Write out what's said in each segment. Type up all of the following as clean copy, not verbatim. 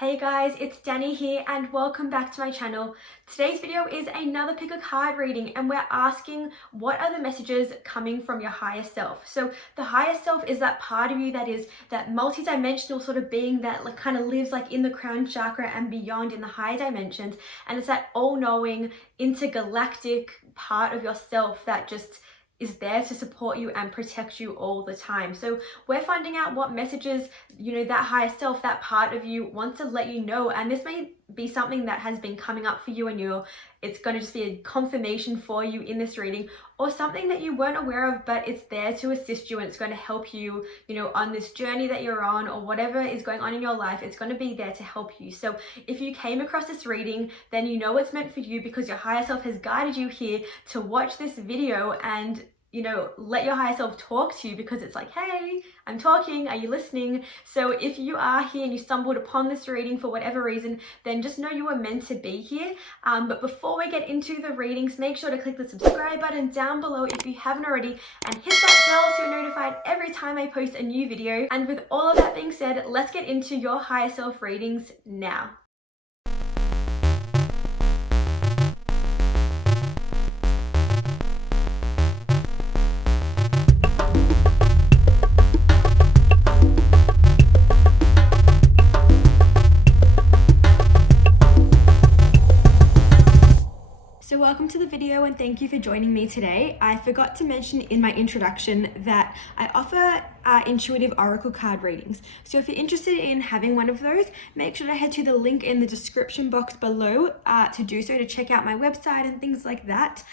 Hey guys, it's Danny here and welcome back to my channel. Today's video is another pick a card reading and we're asking what are the messages coming from your higher self. So the higher self is that part of you that is that multi-dimensional sort of being that kind of lives in the crown chakra and beyond in the higher dimensions, and it's that all-knowing intergalactic part of yourself that just is there to support you and protect you all the time. So we're finding out what messages, that higher self, that part of you wants to let you know. And this may be something that has been coming up for you and it's going to just be a confirmation for you in this reading, or something that you weren't aware of, but it's there to assist you and it's going to help you, on this journey that you're on, or whatever is going on in your life. It's going to be there to help you. So if you came across this reading, then you know it's meant for you because your higher self has guided you here to watch this video and let your higher self talk to you, because it's like, hey, I'm talking, are you listening? So if you are here and you stumbled upon this reading for whatever reason, then just know you were meant to be here. But before we get into the readings, make sure to click the subscribe button down below if you haven't already, and hit that bell so you're notified every time I post a new video. And with all of that being said, let's get into your higher self readings now. So welcome to the video and thank you for joining me today. I forgot to mention in my introduction that I offer intuitive oracle card readings. So if you're interested in having one of those, make sure to head to the link in the description box below to do so, to check out my website and things like that.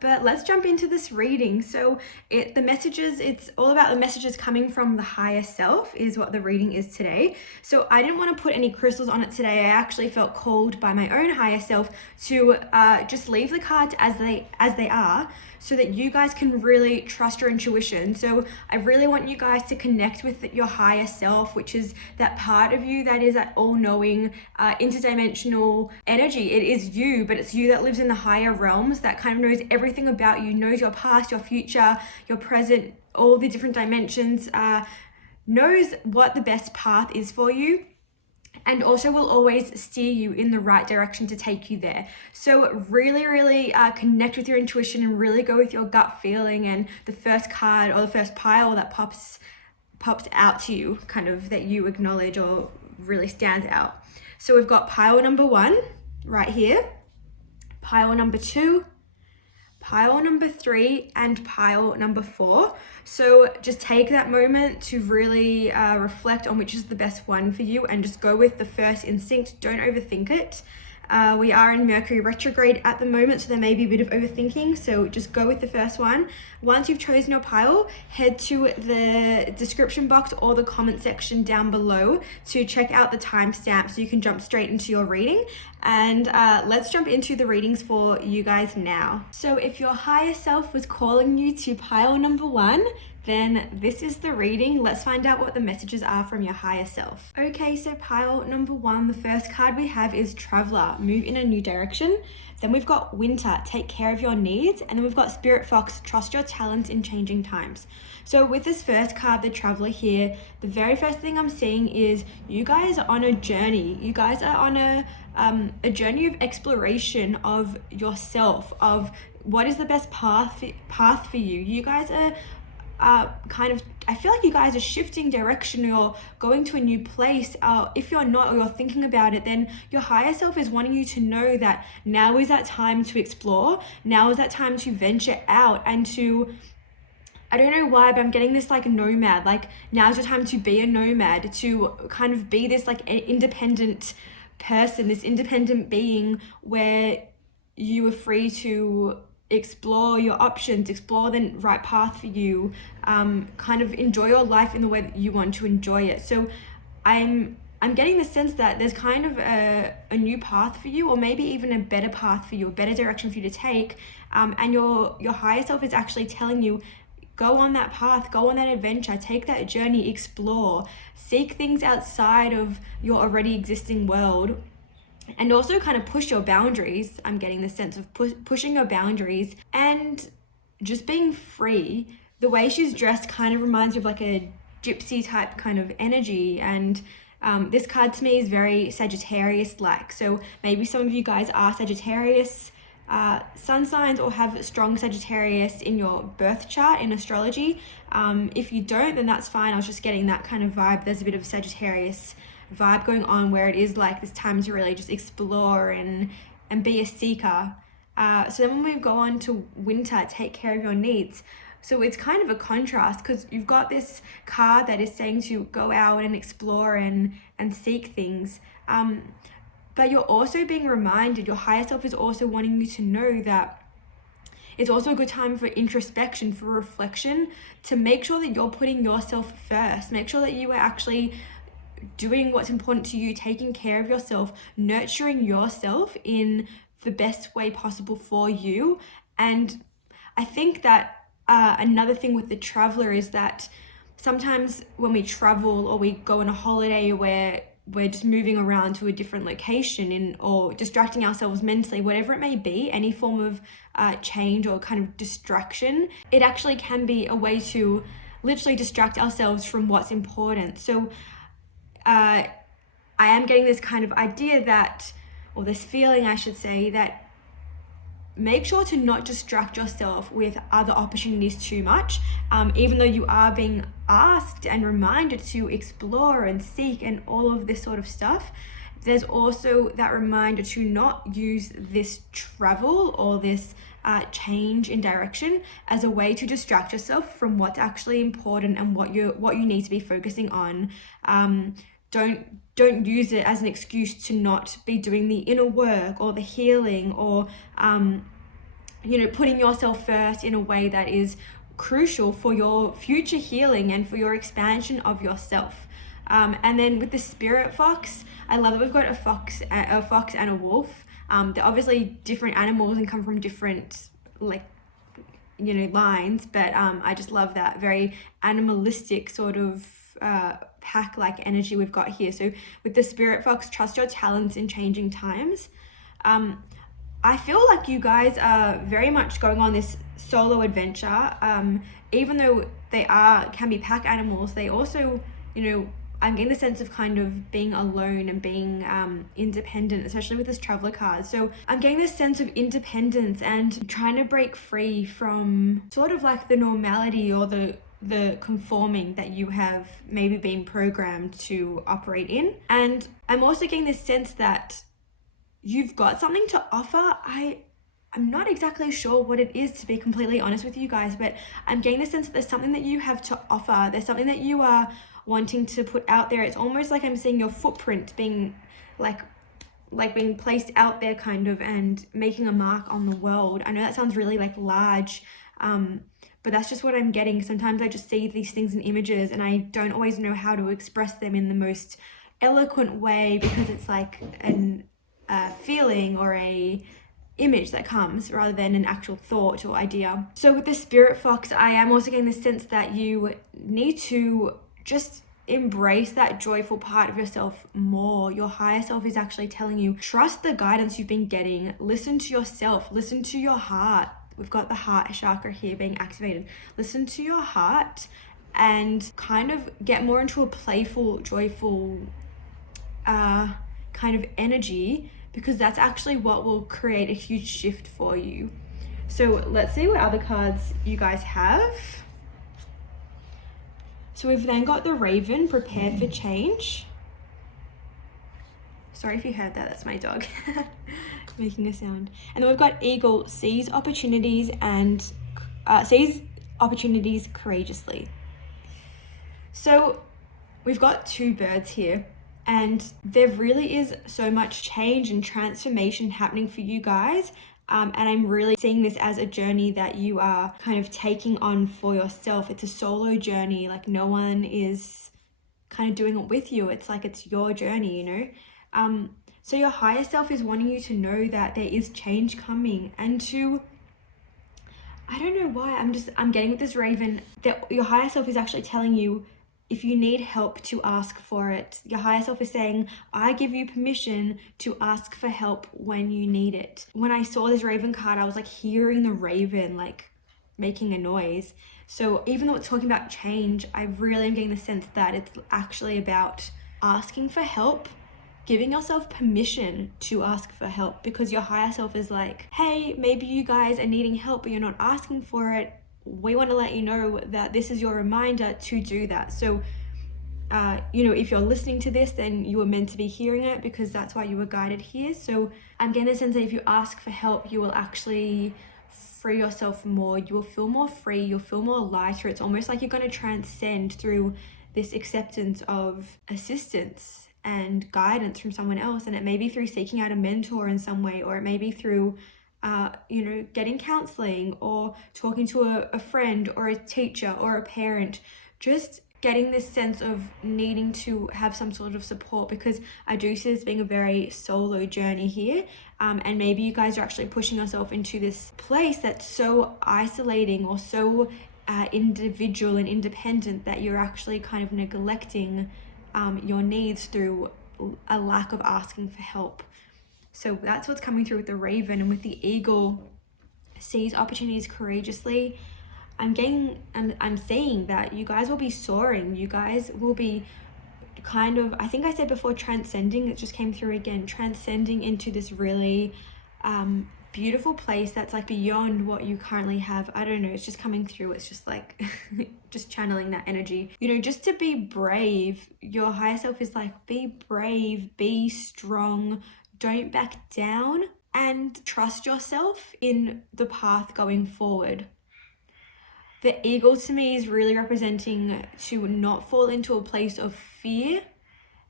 But let's jump into this reading. So it's all about the messages coming from the higher self is what the reading is today. So I didn't want to put any crystals on it today. I actually felt called by my own higher self to just leave the cards as they are, so that you guys can really trust your intuition. So I really want you guys to connect with your higher self, which is that part of you that is that all-knowing, interdimensional energy. It is you, but it's you that lives in the higher realms, that kind of knows everything about you, knows your past, your future, your present, all the different dimensions, knows what the best path is for you, and also will always steer you in the right direction to take you there. So really connect with your intuition and really go with your gut feeling, and the first card or the first pile that pops out to you, kind of that you acknowledge or really stands out. So we've got pile number 1 right here, pile number 2, pile number 3, and pile number 4. So just take that moment to really reflect on which is the best one for you, and just go with the first instinct. Don't overthink it. We are in Mercury retrograde at the moment, so there may be a bit of overthinking, so just go with the first one. Once you've chosen your pile, head to the description box or the comment section down below to check out the timestamp so you can jump straight into your reading. And let's jump into the readings for you guys now. So if your higher self was calling you to pile number 1, then this is the reading. Let's find out what the messages are from your higher self. Okay, so pile number 1, the first card we have is Traveler, move in a new direction. Then we've got Winter, take care of your needs. And then we've got Spirit Fox, trust your talents in changing times. So with this first card, the Traveler here, the very first thing I'm seeing is you guys are on a journey. You guys are on a journey of exploration of yourself, of what is the best path for you. You guys are I feel like you guys are shifting direction, you're going to a new place. If you're not, or you're thinking about it, then your higher self is wanting you to know that now is that time to explore. Now is that time to venture out and to, I don't know why, but I'm getting this nomad, now's the time to be a nomad, to kind of be this independent person, this independent being where you are free to explore your options, explore the right path for you, kind of enjoy your life in the way that you want to enjoy it. So I'm getting the sense that there's kind of a new path for you, or maybe even a better path for you, a better direction for you to take, and your higher self is actually telling you, go on that path, go on that adventure, take that journey, explore, seek things outside of your already existing world. And also kind of push your boundaries. I'm getting the sense of pushing your boundaries and just being free. The way she's dressed kind of reminds me of a gypsy type kind of energy, and This card to me is very Sagittarius-like. So maybe some of you guys are Sagittarius sun signs or have strong Sagittarius in your birth chart in astrology. If you don't, then that's fine. I was just getting that kind of vibe. There's a bit of Sagittarius vibe going on where it is like this time to really just explore and be a seeker. So then when we go on to winter, take care of your needs. So it's kind of a contrast because you've got this card that is saying to go out and explore and seek things. But you're also being reminded, your higher self is also wanting you to know that it's also a good time for introspection, for reflection, to make sure that you're putting yourself first. Make sure that you are actually doing what's important to you, taking care of yourself, nurturing yourself in the best way possible for you. And I think that another thing with the traveler is that sometimes when we travel or we go on a holiday where we're just moving around to a different location or distracting ourselves mentally, whatever it may be, any form of change or kind of distraction, it actually can be a way to literally distract ourselves from what's important. So I am getting this kind of idea that, or this feeling I should say, that make sure to not distract yourself with other opportunities too much. Even though you are being asked and reminded to explore and seek and all of this sort of stuff, there's also that reminder to not use this travel or this change in direction as a way to distract yourself from what's actually important and what you need to be focusing on. Don't use it as an excuse to not be doing the inner work or the healing or putting yourself first in a way that is crucial for your future healing and for your expansion of yourself. And then with the spirit fox, I love that we've got a fox and a wolf. They're obviously different animals and come from different lines, but I just love that very animalistic sort of pack-like energy we've got here. So with the spirit fox, trust your talents in changing times. I feel like you guys are very much going on this solo adventure. Even though they can be pack animals, they also, I'm getting the sense of kind of being alone and being independent, especially with this traveler card. So I'm getting this sense of independence and trying to break free from sort of like the normality or the conforming that you have maybe been programmed to operate in. And I'm also getting this sense that you've got something to offer. I'm not exactly sure what it is, to be completely honest with you guys, but I'm getting the sense that there's something that you have to offer. There's something that you are wanting to put out there. It's almost like I'm seeing your footprint being like being placed out there kind of and making a mark on the world. I know that sounds really like large, but that's just what I'm getting. Sometimes I just see these things in images and I don't always know how to express them in the most eloquent way because it's like a feeling or a image that comes rather than an actual thought or idea. So with the spirit fox, I am also getting the sense that you need to just embrace that joyful part of yourself more. Your higher self is actually telling you, trust the guidance you've been getting, listen to yourself, listen to your heart. We've got the heart chakra here being activated. Listen to your heart and kind of get more into a playful, joyful kind of energy, because that's actually what will create a huge shift for you. So let's see what other cards you guys have. So we've then got the Raven, prepare for change. Sorry if you heard that, that's my dog making a sound. And then we've got Eagle, seize opportunities courageously. So we've got two birds here. And there really is so much change and transformation happening for you guys. And I'm really seeing this as a journey that you are kind of taking on for yourself. It's a solo journey. Like no one is kind of doing it with you. It's like it's your journey, So your higher self is wanting you to know that there is change coming and to, I don't know why, I'm getting with this Raven that your higher self is actually telling you, if you need help, to ask for it. Your higher self is saying, I give you permission to ask for help when you need it. When I saw this Raven card, I was like hearing the Raven like making a noise. So even though it's talking about change, I really am getting the sense that it's actually about asking for help, giving yourself permission to ask for help, because your higher self is like, hey, maybe you guys are needing help, but you're not asking for it. We want to let you know that this is your reminder to do that. So, if you're listening to this, then you were meant to be hearing it, because that's why you were guided here. So I'm getting the sense that if you ask for help, you will actually free yourself more. You will feel more free. You'll feel more lighter. It's almost like you're going to transcend through this acceptance of assistance and guidance from someone else. And it may be through seeking out a mentor in some way, or it may be through getting counseling, or talking to a friend or a teacher or a parent, just getting this sense of needing to have some sort of support, because I do see this being a very solo journey here. And maybe you guys are actually pushing yourself into this place that's so isolating or so individual and independent that you're actually kind of neglecting your needs through a lack of asking for help. So that's what's coming through with the Raven. And with the Eagle, seize opportunities courageously. I'm seeing that you guys will be soaring. You guys will be kind of, I think I said before, transcending. It just came through again, transcending into this really beautiful place that's like beyond what you currently have. I don't know, it's just coming through. It's just like just channeling that energy, just to be brave. Your higher self is like, be brave, be strong, don't back down, and trust yourself in the path going forward. The Eagle to me is really representing to not fall into a place of fear,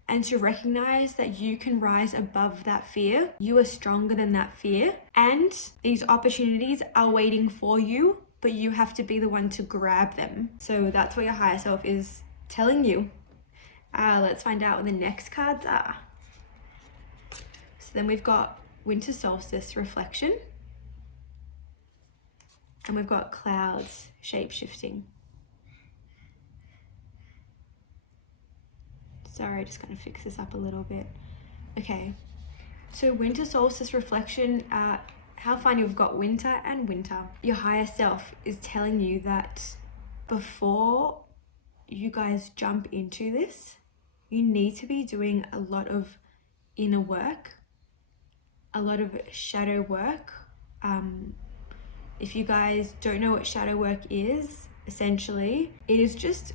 and to recognize that you can rise above that fear. You are stronger than that fear, and these opportunities are waiting for you, but you have to be the one to grab them. So that's what your higher self is telling you. Let's find out what the next cards are. So then we've got Winter Solstice Reflection, and we've got Clouds Shape-Shifting. Sorry, I just gotta fix this up a little bit. Okay, so Winter Solstice Reflection, how funny, we've got winter and winter. Your higher self is telling you that before you guys jump into this, you need to be doing a lot of inner work, a lot of shadow work. If you guys don't know what shadow work is, essentially, it is just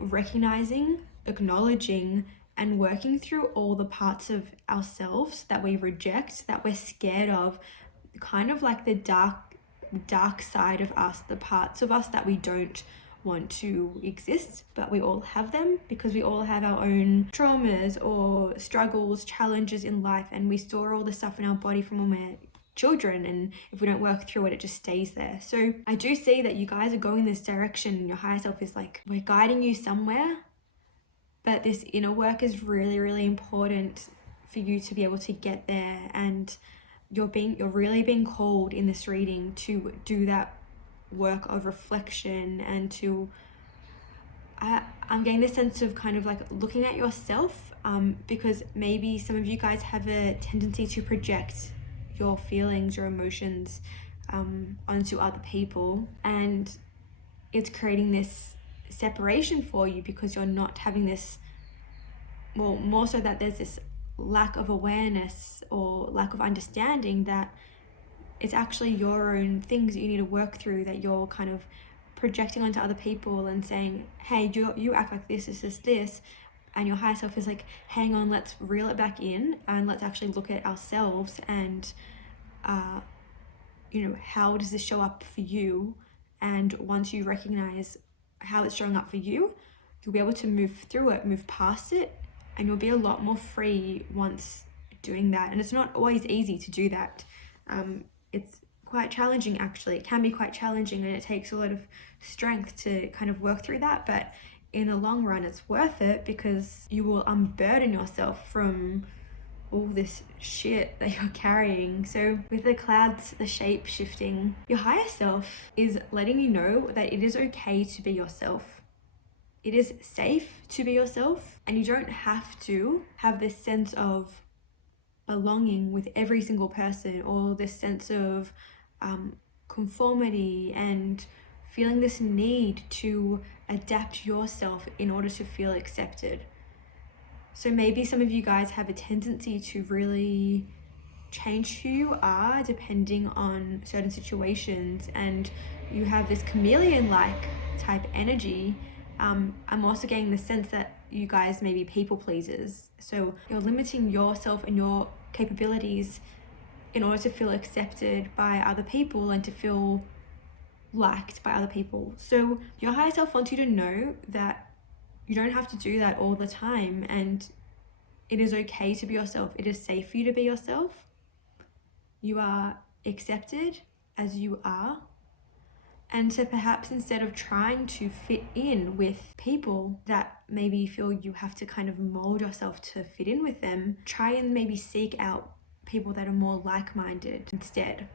recognizing, acknowledging, and working through all the parts of ourselves that we reject, that we're scared of, kind of like the dark side of us, the parts of us that we don't want to exist, but we all have them, because we all have our own traumas or struggles, challenges in life, and we store all the stuff in our body from when we're children, and if we don't work through it, it just stays there. So I do see that you guys are going this direction, and your higher self is like, we're guiding you somewhere, but this inner work is really, really important for you to be able to get there. And you're really being called in this reading to do that work of reflection, and to I'm getting this sense of kind of like looking at yourself, because maybe some of you guys have a tendency to project your feelings, your emotions onto other people, and it's creating this separation for you, because you're not having this, well, more so that there's this lack of awareness or lack of understanding that it's actually your own things that you need to work through, that you're kind of projecting onto other people and saying, hey, you act like this, and your higher self is like, hang on, let's reel it back in, and let's actually look at ourselves, and how does this show up for you? And once you recognize how it's showing up for you, you'll be able to move through it, move past it, and you'll be a lot more free once doing that. And it's not always easy to do that. It's quite challenging, actually. It can be quite challenging, and it takes a lot of strength to kind of work through that, but in the long run it's worth it, because you will unburden yourself from all this shit that you're carrying. So with the Clouds, the shape shifting, your higher self is letting you know that it is okay to be yourself. It is safe to be yourself, and you don't have to have this sense of belonging with every single person, or this sense of conformity, and feeling this need to adapt yourself in order to feel accepted. So maybe some of you guys have a tendency to really change who you are depending on certain situations, and you have this chameleon-like type energy. I'm also getting the sense that you guys may be people pleasers. So you're limiting yourself and your capabilities in order to feel accepted by other people and to feel liked by other people. So your higher self wants you to know that you don't have to do that all the time, and it is okay to be yourself. It is safe for you to be yourself. You are accepted as you are. And so perhaps instead of trying to fit in with people that maybe you feel you have to kind of mold yourself to fit in with them, try and maybe seek out people that are more like-minded instead.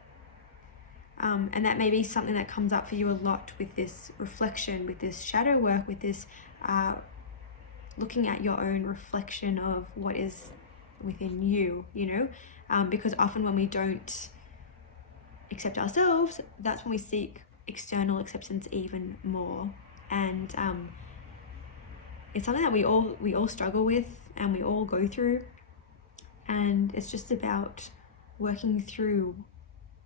And that may be something that comes up for you a lot with this reflection, with this shadow work, with this looking at your own reflection of what is within you, because often when we don't accept ourselves, that's when we seek external acceptance even more. And it's something that we all struggle with and we all go through, and it's just about working through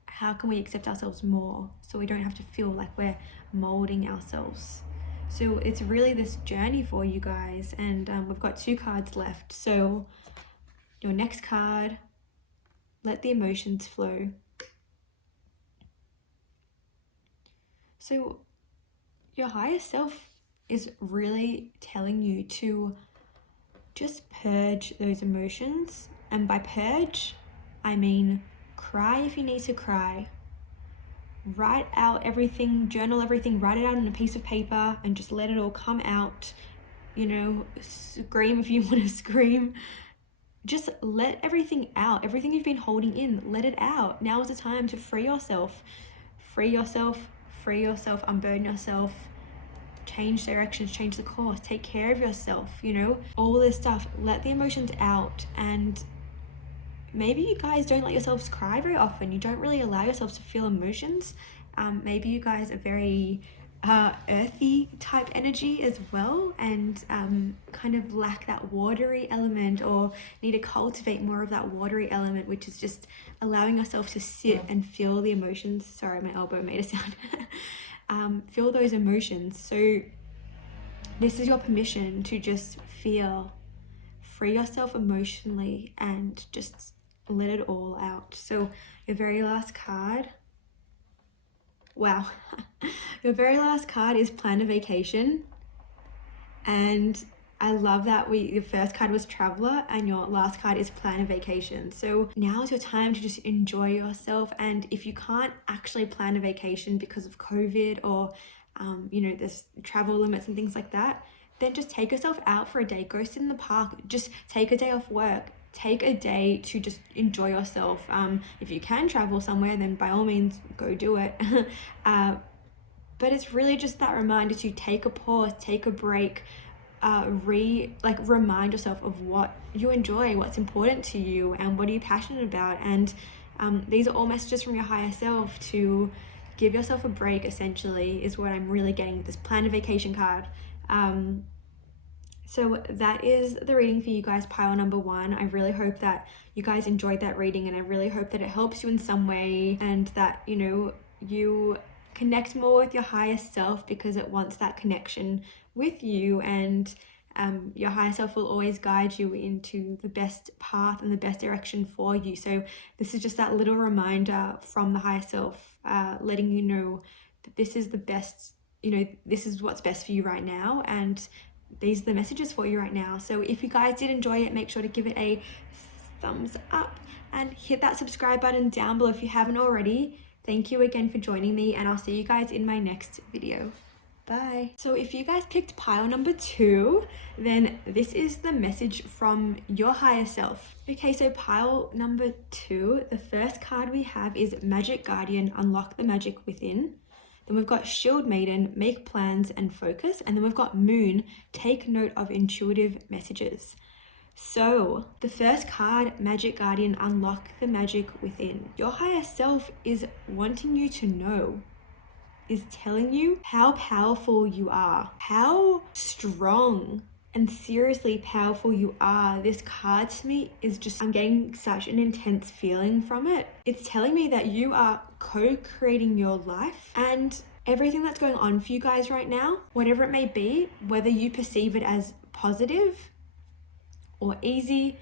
how can we accept ourselves more so we don't have to feel like we're molding ourselves. So it's really this journey for you guys, and we've got 2 cards left. So your next card, let the emotions flow. So your higher self is really telling you to just purge those emotions. And by purge, I mean cry if you need to cry. Write out everything, journal everything, write it out on a piece of paper and just let it all come out. Scream if you want to scream. Just let everything out. Everything you've been holding in, let it out. Now is the time to free yourself. Free yourself, unburden yourself, change directions, change the course, take care of yourself, all this stuff. Let the emotions out. And maybe you guys don't let yourselves cry very often. You don't really allow yourselves to feel emotions. Maybe you guys are very earthy type energy as well, and kind of lack that watery element, or need to cultivate more of that watery element, which is just allowing yourself to sit and feel the emotions. Sorry, my elbow made a sound. Feel those emotions. So this is your permission to just feel, free yourself emotionally, and just let it all out. So your very last card, wow, your very last card is plan a vacation. And I love that your first card was traveler and your last card is plan a vacation. So now is your time to just enjoy yourself. And if you can't actually plan a vacation because of COVID or there's travel limits and things like that, then just take yourself out for a day. Go sit in the park, just take a day off work, take a day to just enjoy yourself. If you can travel somewhere, then by all means go do it. But it's really just that reminder to take a pause, take a break, remind yourself of what you enjoy, what's important to you, and what are you passionate about. And these are all messages from your higher self to give yourself a break, essentially, is what I'm really getting with this plan a vacation card. So that is the reading for you guys, pile number 1. I really hope that you guys enjoyed that reading, and I really hope that it helps you in some way, and that you connect more with your higher self, because it wants that connection with you, and your higher self will always guide you into the best path and the best direction for you. So this is just that little reminder from the higher self, letting you know that this is the best, this is what's best for you right now, and these are the messages for you right now. So if you guys did enjoy it, make sure to give it a thumbs up and hit that subscribe button down below if you haven't already. Thank you again for joining me, and I'll see you guys in my next video. Bye. So if you guys picked pile number 2, then this is the message from your higher self. Okay, so pile number 2, the first card we have is Magic Guardian, unlock the magic within. Then we've got Shield Maiden, make plans and focus. And then we've got Moon, take note of intuitive messages. So the first card, Magic Guardian, unlock the magic within. Your higher self is wanting you to know, is telling you how powerful you are, how strong and seriously powerful you are. This card to me is just, I'm getting such an intense feeling from it. It's telling me that you are co-creating your life, and everything that's going on for you guys right now, whatever it may be, whether you perceive it as positive or easy,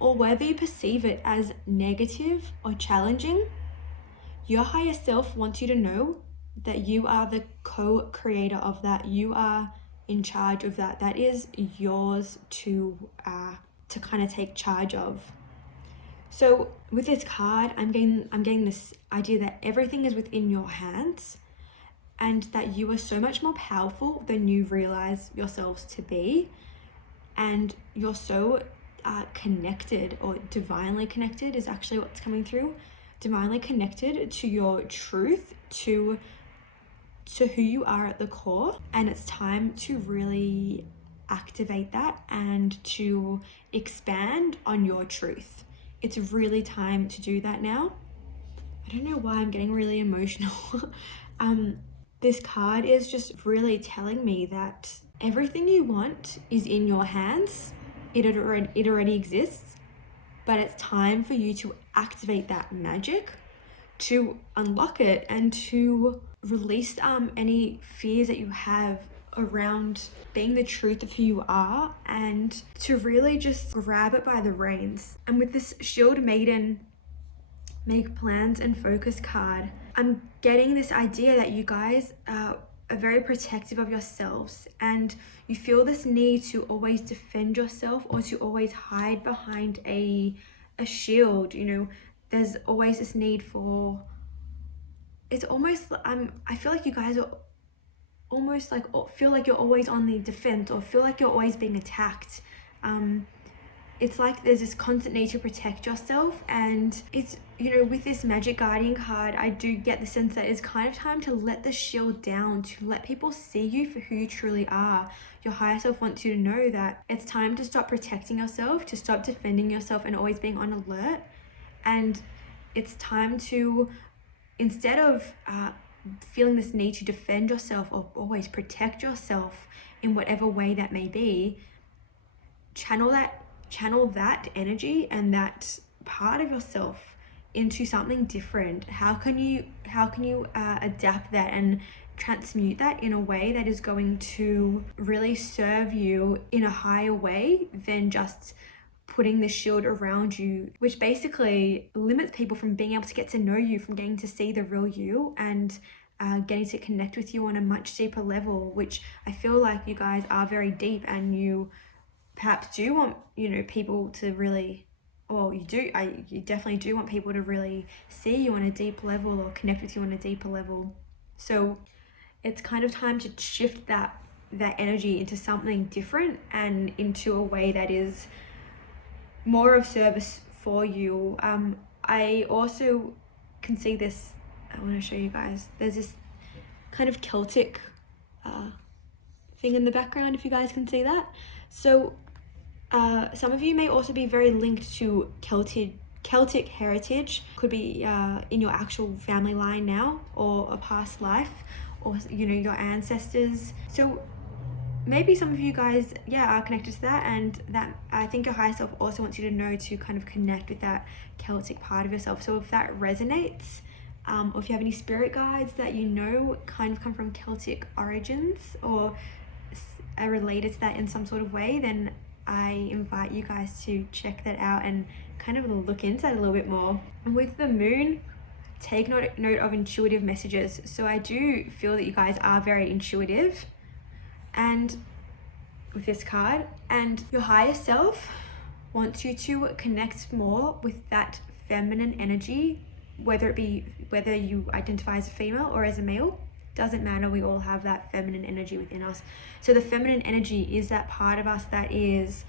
or whether you perceive it as negative or challenging, your higher self wants you to know that you are the co-creator of that. You are in charge of that. That is yours to kind of take charge of. So with this card, I'm getting this idea that everything is within your hands, and that you are so much more powerful than you realize yourselves to be, and you're so connected, or divinely connected is actually what's coming through. Divinely connected to your truth, to who you are at the core, and it's time to really activate that and to expand on your truth. It's really time to do that now. I don't know why I'm getting really emotional. This card is just really telling me that everything you want is in your hands. It already exists, but it's time for you to activate that magic, to unlock it, and to release any fears that you have around being the truth of who you are, and to really just grab it by the reins. And with this Shield Maiden Make Plans and Focus card, I'm getting this idea that you guys are very protective of yourselves, and you feel this need to always defend yourself, or to always hide behind a shield. You know, there's always this need for, it's almost, I feel like you guys are almost like, feel like you're always on the defense, or feel like you're always being attacked. It's like there's this constant need to protect yourself, and it's, you know, with this Magic Guardian card, I do get the sense that it's kind of time to let the shield down, to let people see you for who you truly are. Your higher self wants you to know that it's time to stop protecting yourself, to stop defending yourself and always being on alert. And it's time to, instead of feeling this need to defend yourself or always protect yourself in whatever way that may be, channel that energy and that part of yourself into something different. How can you adapt that and transmute that in a way that is going to really serve you in a higher way than just putting the shield around you, which basically limits people from being able to get to know you, from getting to see the real you, and getting to connect with you on a much deeper level, which I feel like you guys are very deep, and you perhaps do want, you know, people to really, well, you definitely do want people to really see you on a deep level, or connect with you on a deeper level. So it's kind of time to shift that energy into something different, and into a way that is more of service for you. I also can see this, I want to show you guys, there's this kind of Celtic thing in the background, if you guys can see that. So some of you may also be very linked to Celtic heritage. Could be in your actual family line now, or a past life, or, you know, your ancestors. So maybe some of you guys, are connected to that, and that I think your higher self also wants you to know to kind of connect with that Celtic part of yourself. So if that resonates, or if you have any spirit guides that you know kind of come from Celtic origins, or are related to that in some sort of way, then I invite you guys to check that out and kind of look into that a little bit more. And with the moon, take note of intuitive messages. So I do feel that you guys are very intuitive, and with this card, and your higher self wants you to connect more with that feminine energy, whether you identify as a female or as a male. Doesn't matter, we all have that feminine energy within us. So the feminine energy is that part of us that is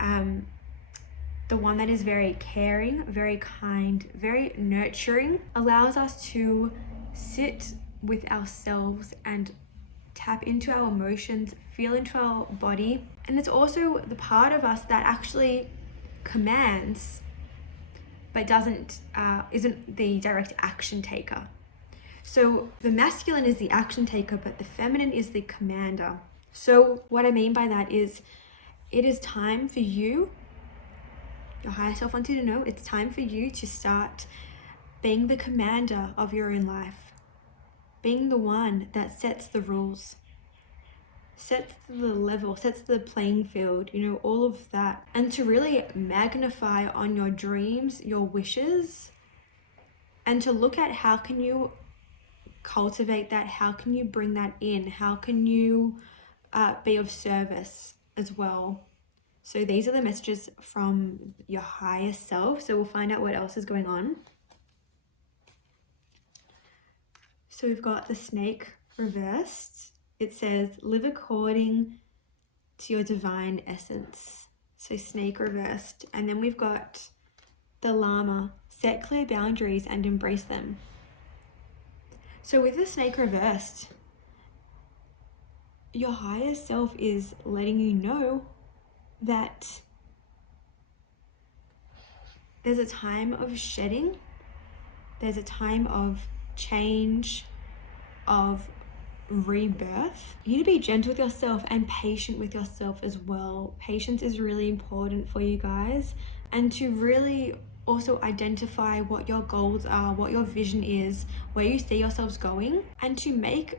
the one that is very caring, very kind, very nurturing, allows us to sit with ourselves and tap into our emotions, feel into our body. And it's also the part of us that actually commands, but isn't the direct action taker. So the masculine is the action taker, but the feminine is the commander. So what I mean by that is, it is time for you, your higher self wants you to know, it's time for you to start being the commander of your own life, being the one that sets the rules, sets the level, sets the playing field, all of that. And to really magnify on your dreams, your wishes, and to look at how can you cultivate that, how can you bring that in, how can you be of service as well. So these are the messages from your higher self. So we'll find out what else is going on. So we've got the snake reversed. It says, live according to your divine essence. So snake reversed. And then we've got the llama, set clear boundaries and embrace them. So with the snake reversed, your higher self is letting you know that there's a time of shedding, there's a time of change, of rebirth. You need to be gentle with yourself and patient with yourself as well. Patience is really important for you guys, and to really also identify what your goals are, what your vision is, where you see yourselves going, and to make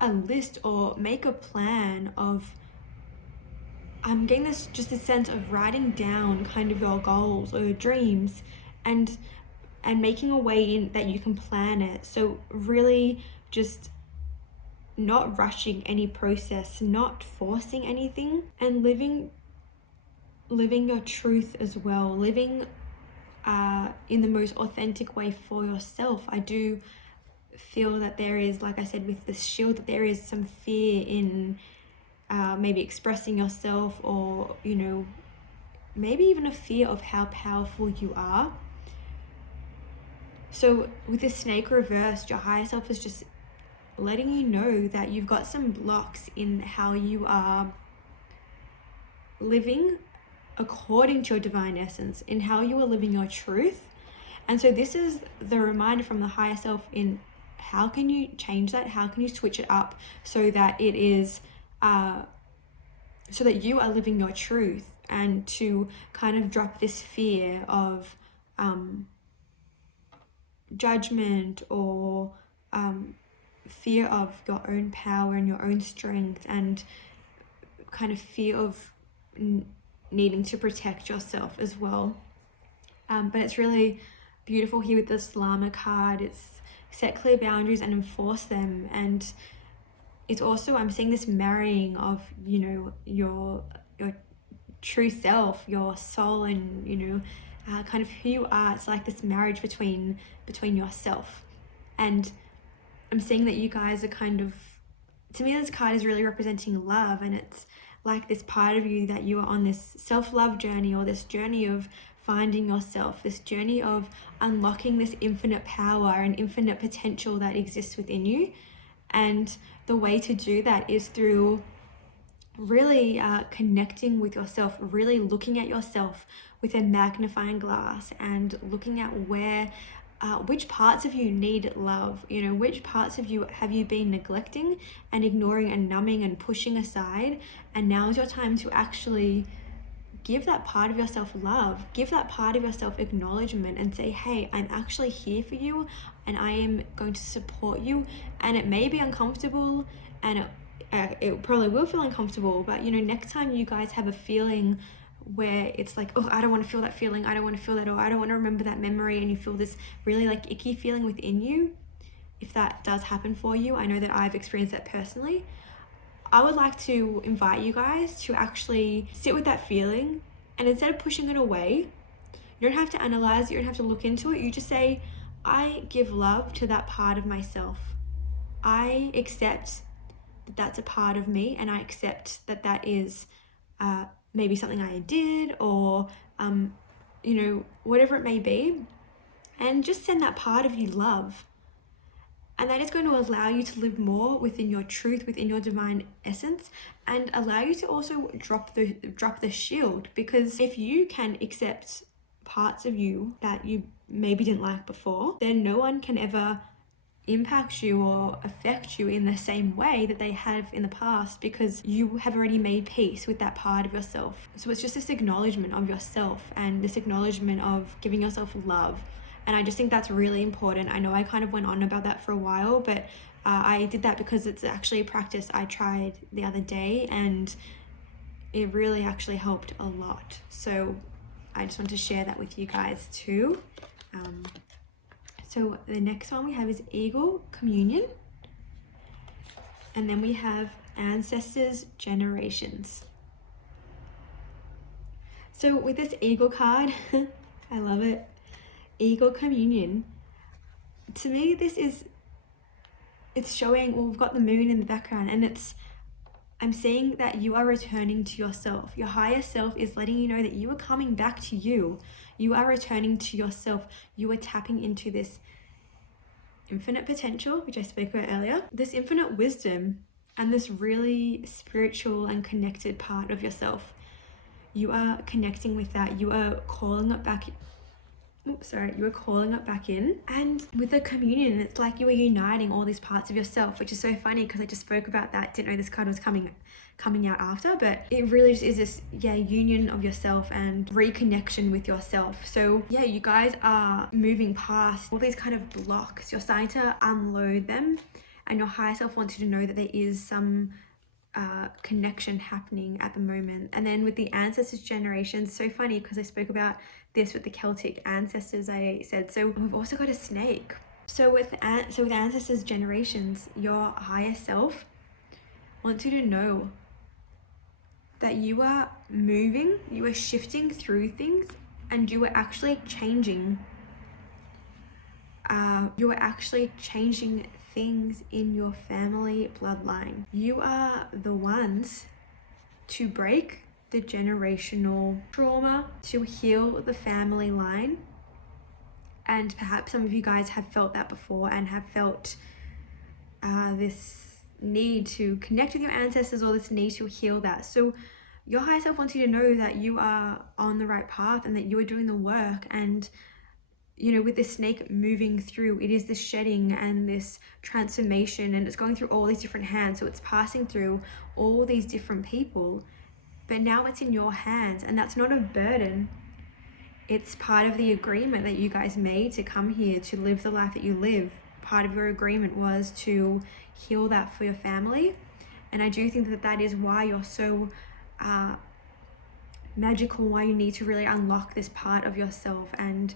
a list or make a plan of, I'm getting this just a sense of writing down kind of your goals or your dreams and making a way in that you can plan it. So really just not rushing any process, not forcing anything, and living your truth as well, living in the most authentic way for yourself. I do feel that there is, like I said with this shield, that there is some fear in maybe expressing yourself, or maybe even a fear of how powerful you are. So with the snake reversed, your higher self is just letting you know that you've got some blocks in how you are living according to your divine essence, in how you are living your truth. And so this is the reminder from the higher self in how can you change that, how can you switch it up so that it is so that you are living your truth, and to kind of drop this fear of judgment, or fear of your own power and your own strength, and kind of fear of needing to protect yourself as well. But it's really beautiful here with this llama card. It's set clear boundaries and enforce them. And it's also, I'm seeing this marrying of your true self, your soul, and kind of who you are. It's like this marriage between yourself. And I'm seeing that you guys are kind of, to me this card is really representing love, and it's like this part of you that you are on this self-love journey, or this journey of finding yourself, this journey of unlocking this infinite power and infinite potential that exists within you. And the way to do that is through really connecting with yourself, really looking at yourself with a magnifying glass, and looking at where which parts of you need love, which parts of you have you been neglecting and ignoring and numbing and pushing aside. And now is your time to actually give that part of yourself love, give that part of yourself acknowledgement, and say, hey, I'm actually here for you, and I am going to support you. And it may be uncomfortable, and it probably will feel uncomfortable, but next time you guys have a feeling where it's like, oh, I don't want to feel that feeling, I don't want to feel that, or I don't want to remember that memory, and you feel this really like icky feeling within you, if that does happen for you, I know that I've experienced that personally, I would like to invite you guys to actually sit with that feeling, and instead of pushing it away, you don't have to analyze, you don't have to look into it, you just say, I give love to that part of myself. I accept that that's a part of me, and I accept that that is maybe something I did, or whatever it may be, and just send that part of you love. And that is going to allow you to live more within your truth, within your divine essence, and allow you to also drop the shield. Because if you can accept parts of you that you maybe didn't like before, then no one can ever impact you or affect you in the same way that they have in the past, because you have already made peace with that part of yourself. So it's just this acknowledgement of yourself and this acknowledgement of giving yourself love. And I just think that's really important. I know I kind of went on about that for a while, but I did that because it's actually a practice I tried the other day and it really actually helped a lot. So I just want to share that with you guys too. So the next one we have is Eagle Communion. And then we have Ancestors Generations. So with this Eagle card, I love it. Eagle Communion. To me, it's showing, well, we've got the moon in the background, and I'm seeing that you are returning to yourself. Your higher self is letting you know that you are coming back to you. You are returning to yourself. You are tapping into this infinite potential, which I spoke about earlier, this infinite wisdom, and this really spiritual and connected part of yourself. You are connecting with that. You are calling it back. You are calling it back in. And with the communion, it's like you are uniting all these parts of yourself, which is so funny because I just spoke about that. Didn't know this card was coming out after, but it really just is this union of yourself and reconnection with yourself. So you guys are moving past all these kind of blocks. You're starting to unload them, and your higher self wants you to know that there is some connection happening at the moment. And then with the ancestors generations, so funny because I spoke about this with the Celtic ancestors, I said. So we've also got a snake. So with ancestors generations, your higher self wants you to know that you are moving, you are shifting through things, and you are actually changing. You are actually changing things in your family bloodline. You are the ones to break the generational trauma, to heal the family line. And perhaps some of you guys have felt that before and have felt this need to connect with your ancestors, or this need to heal that. So your higher self wants you to know that you are on the right path and that you are doing the work. And with this snake moving through, it is this shedding and this transformation, and it's going through all these different hands. So it's passing through all these different people, but now it's in your hands, and that's not a burden. It's part of the agreement that you guys made to come here to live the life that you live. Part of your agreement was to heal that for your family. And I do think that is why you're so magical, why you need to really unlock this part of yourself and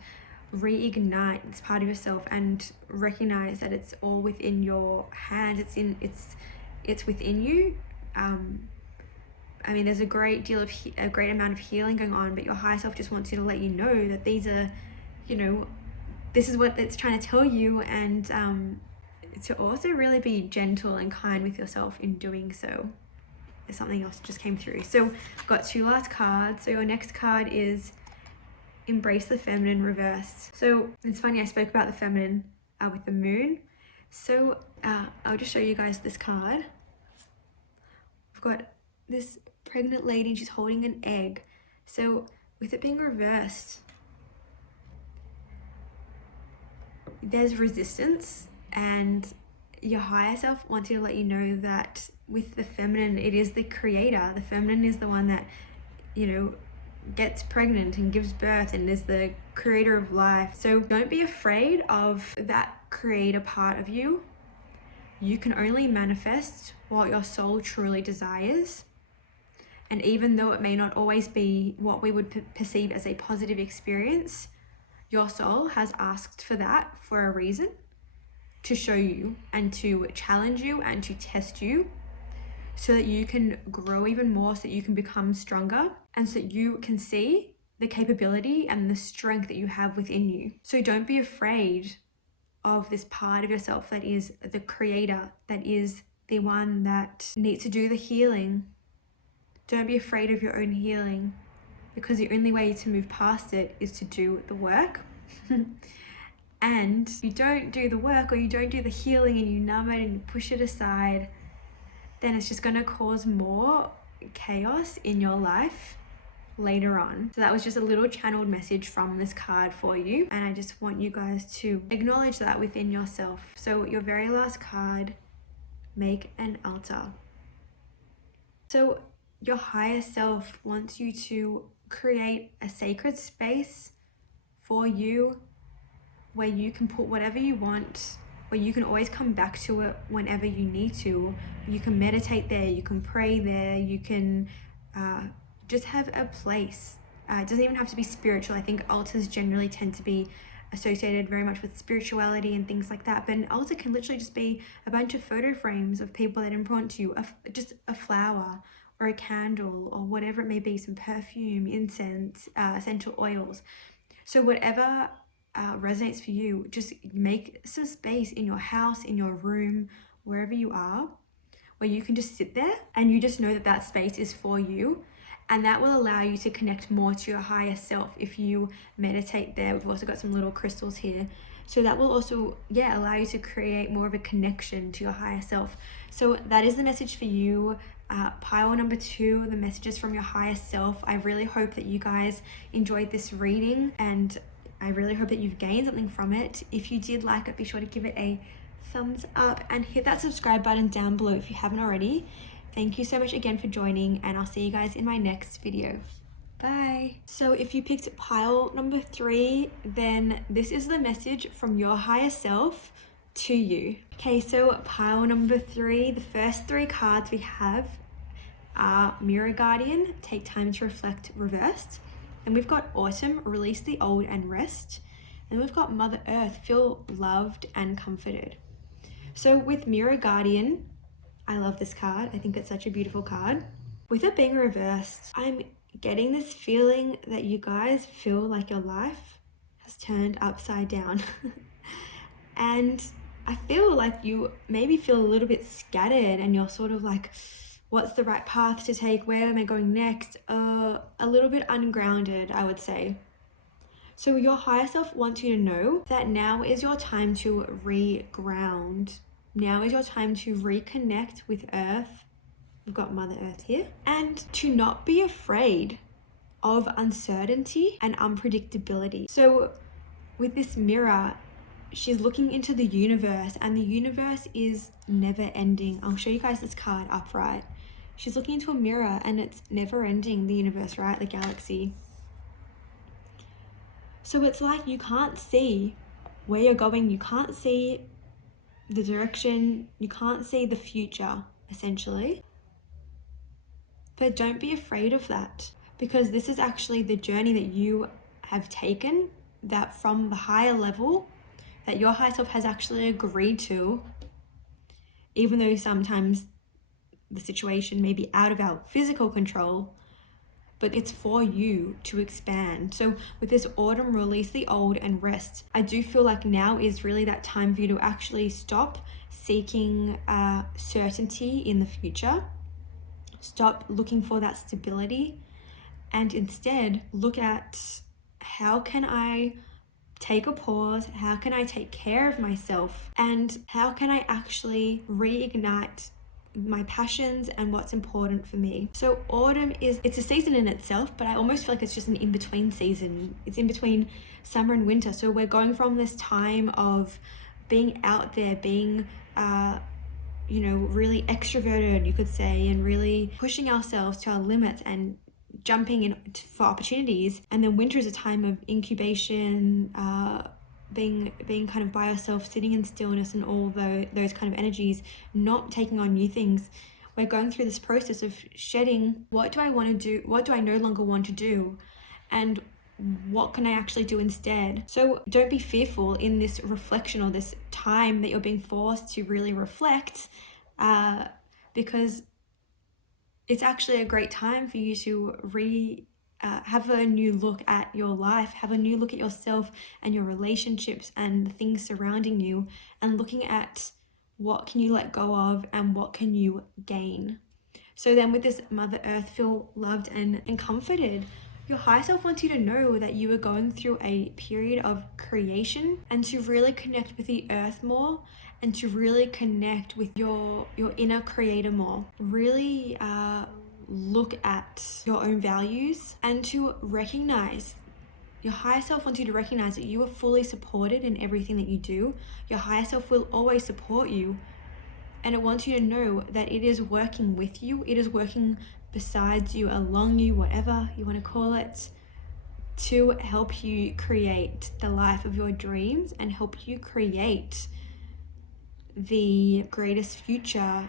reignite this part of yourself and recognize that it's all within your hands. It's within you. There's a great amount of healing going on, but your higher self just wants you to let you know that these are, this is what it's trying to tell you, and to also really be gentle and kind with yourself in doing so. There's something else just came through. So I've got two last cards. So your next card is Embrace the Feminine reversed. So it's funny, I spoke about the feminine with the moon. So I'll just show you guys this card. We've got this pregnant lady and she's holding an egg. So with it being reversed, there's resistance, and your higher self wants you to let you know that with the feminine, it is the creator. The feminine is the one that, gets pregnant and gives birth and is the creator of life. So don't be afraid of that creator part of you. You can only manifest what your soul truly desires. And even though it may not always be what we would perceive as a positive experience, your soul has asked for that for a reason, to show you and to challenge you and to test you, so that you can grow even more, so that you can become stronger, and so that you can see the capability and the strength that you have within you. So don't be afraid of this part of yourself that is the creator, that is the one that needs to do the healing. Don't be afraid of your own healing, because the only way to move past it is to do the work. And you don't do the work, or you don't do the healing, and you numb it and you push it aside, then it's just going to cause more chaos in your life. later on. So that was just a little channeled message from this card for you, and I just want you guys to acknowledge that within yourself. So your very last card, make an altar. So your higher self wants you to create a sacred space for you where you can put whatever you want, where you can always come back to it whenever you need to. You can meditate there, you can pray there, you can just have a place. It doesn't even have to be spiritual. I think altars generally tend to be associated very much with spirituality and things like that, but an altar can literally just be a bunch of photo frames of people that are important to you, just a flower or a candle or whatever it may be, some perfume, incense, essential oils. So whatever resonates for you, just make some space in your house, in your room, wherever you are, where you can just sit there and you just know that that space is for you. And that will allow you to connect more to your higher self if you meditate there. We've also got some little crystals here. So that will also, allow you to create more of a connection to your higher self. So that is the message for you. Pile number 2, the messages from your higher self. I really hope that you guys enjoyed this reading, and I really hope that you've gained something from it. If you did like it, be sure to give it a thumbs up and hit that subscribe button down below if you haven't already. Thank you so much again for joining, and I'll see you guys in my next video. Bye. So if you picked pile number 3, then this is the message from your higher self to you. Okay, so pile number 3, the first 3 cards we have are Mirror Guardian, take time to reflect, reversed. And we've got Autumn, release the old and rest. And we've got Mother Earth, feel loved and comforted. So with Mirror Guardian, I love this card. I think it's such a beautiful card. With it being reversed, I'm getting this feeling that you guys feel like your life has turned upside down. And I feel like you maybe feel a little bit scattered, and you're sort of like, what's the right path to take? Where am I going next? A little bit ungrounded, I would say. So your higher self wants you to know that now is your time to re-ground. Now is your time to reconnect with Earth. We've got Mother Earth here. And to not be afraid of uncertainty and unpredictability. So with this mirror, she's looking into the universe, and the universe is never ending. I'll show you guys this card upright. She's looking into a mirror and it's never ending, the universe, right? The galaxy. So it's like you can't see where you're going. You can't see the direction. You can't see the future, essentially. But don't be afraid of that, because this is actually the journey that you have taken, that from the higher level that your higher self has actually agreed to, even though sometimes the situation may be out of our physical control, but it's for you to expand. So with this autumn, release the old and rest. I do feel like now is really that time for you to actually stop seeking certainty in the future. Stop looking for that stability, and instead look at, how can I take a pause? How can I take care of myself? And how can I actually reignite my passions and what's important for me? So autumn it's a season in itself, but I almost feel like it's just an in-between season. It's in between summer and winter. So we're going from this time of being out there, being really extroverted, you could say, and really pushing ourselves to our limits and jumping in for opportunities. And then winter is a time of incubation, being kind of by yourself, sitting in stillness, and all those kind of energies, not taking on new things. We're going through this process of shedding, what do I want to do? What do I no longer want to do? And what can I actually do instead? So don't be fearful in this reflection, or this time that you're being forced to really reflect, because it's actually a great time for you to have a new look at your life, have a new look at yourself and your relationships and the things surrounding you, and looking at what can you let go of and what can you gain. So then with this Mother Earth, feel loved and comforted. Your higher self wants you to know that you are going through a period of creation, and to really connect with the earth more, and to really connect with your inner creator more. Really look at your own values and to recognize. Your higher self wants you to recognize that you are fully supported in everything that you do. Your higher self will always support you. And it wants you to know that it is working with you. It is working besides you, along you, whatever you want to call it, to help you create the life of your dreams and help you create the greatest future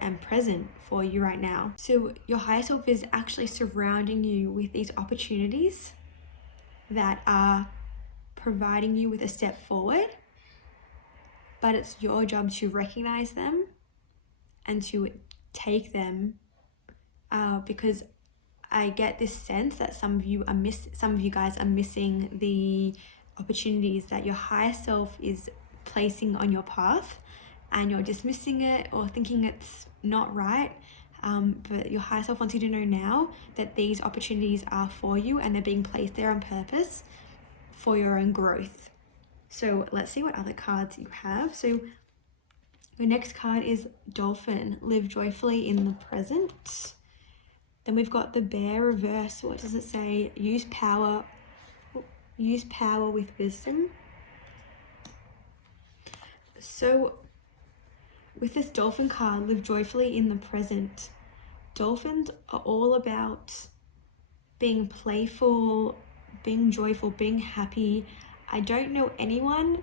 and present for you right now. So your higher self is actually surrounding you with these opportunities that are providing you with a step forward, but it's your job to recognize them and to take them, because I get this sense that some of you guys are missing the opportunities that your higher self is placing on your path, and you're dismissing it or thinking it's not right. But your higher self wants you to know now that these opportunities are for you and they're being placed there on purpose for your own growth. So let's see what other cards you have. So your next card is Dolphin. Live joyfully in the present. Then we've got the Bear reverse. What does it say? Use power with wisdom. So with this Dolphin card, live joyfully in the present. Dolphins are all about being playful, being joyful, being happy. I don't know anyone,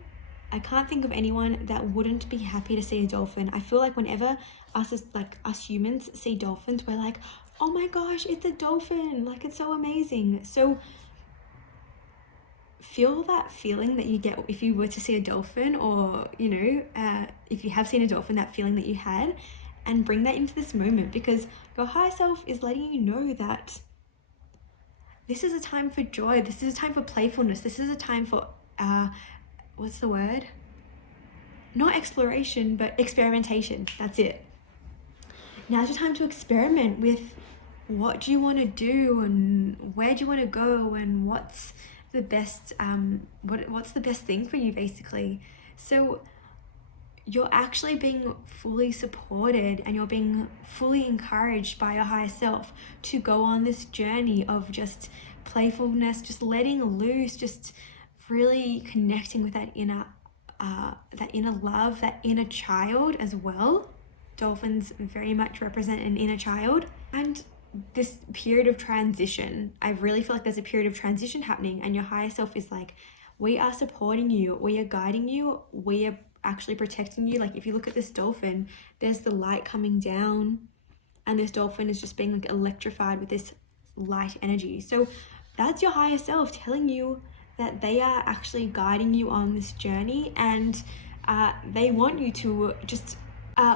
I can't think of anyone that wouldn't be happy to see a dolphin. I feel like whenever us humans see dolphins, we're like, oh my gosh, it's a dolphin, like it's so amazing. So feel that feeling that you get if you were to see a dolphin, or if you have seen a dolphin, that feeling that you had, and bring that into this moment, because your higher self is letting you know that this is a time for joy, this is a time for playfulness, this is a time for what's the word, not exploration but experimentation. That's it. Now's your time to experiment with what do you want to do and where do you want to go and what's the best what's the best thing for you, basically. So you're actually being fully supported and you're being fully encouraged by your higher self to go on this journey of just playfulness, just letting loose, just really connecting with that inner love, that inner child as well. Dolphins very much represent an inner child. And this period of transition, I really feel like there's a period of transition happening, and your higher self is like, we are supporting you, we are guiding you, we are actually protecting you. Like if you look at this dolphin, there's the light coming down and this dolphin is just being like electrified with this light energy. So that's your higher self telling you that they are actually guiding you on this journey, and they want you to just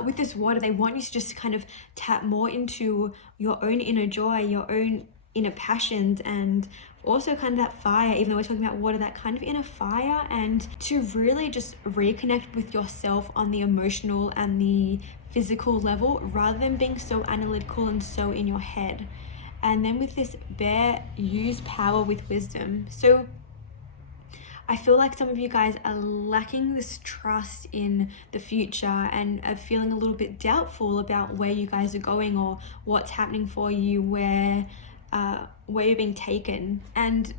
with this water, they want you to just kind of tap more into your own inner joy, your own inner passions, and also kind of that fire, even though we're talking about water, that kind of inner fire, and to really just reconnect with yourself on the emotional and the physical level, rather than being so analytical and so in your head. And then with this bear, use power with wisdom. So I feel like some of you guys are lacking this trust in the future and are feeling a little bit doubtful about where you guys are going or what's happening for you, where you're being taken. And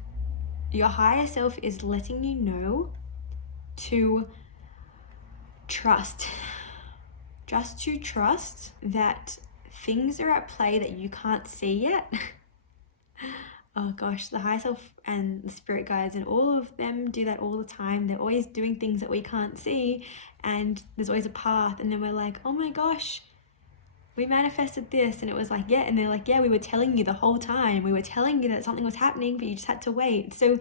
your higher self is letting you know to trust. Just to trust that things are at play that you can't see yet. Oh gosh, the higher self and the spirit guides and all of them do that all the time. They're always doing things that we can't see, and there's always a path, and then we're like, oh my gosh, we manifested this, and it was like, yeah, and they're like, yeah, we were telling you the whole time, we were telling you that something was happening, but you just had to wait. So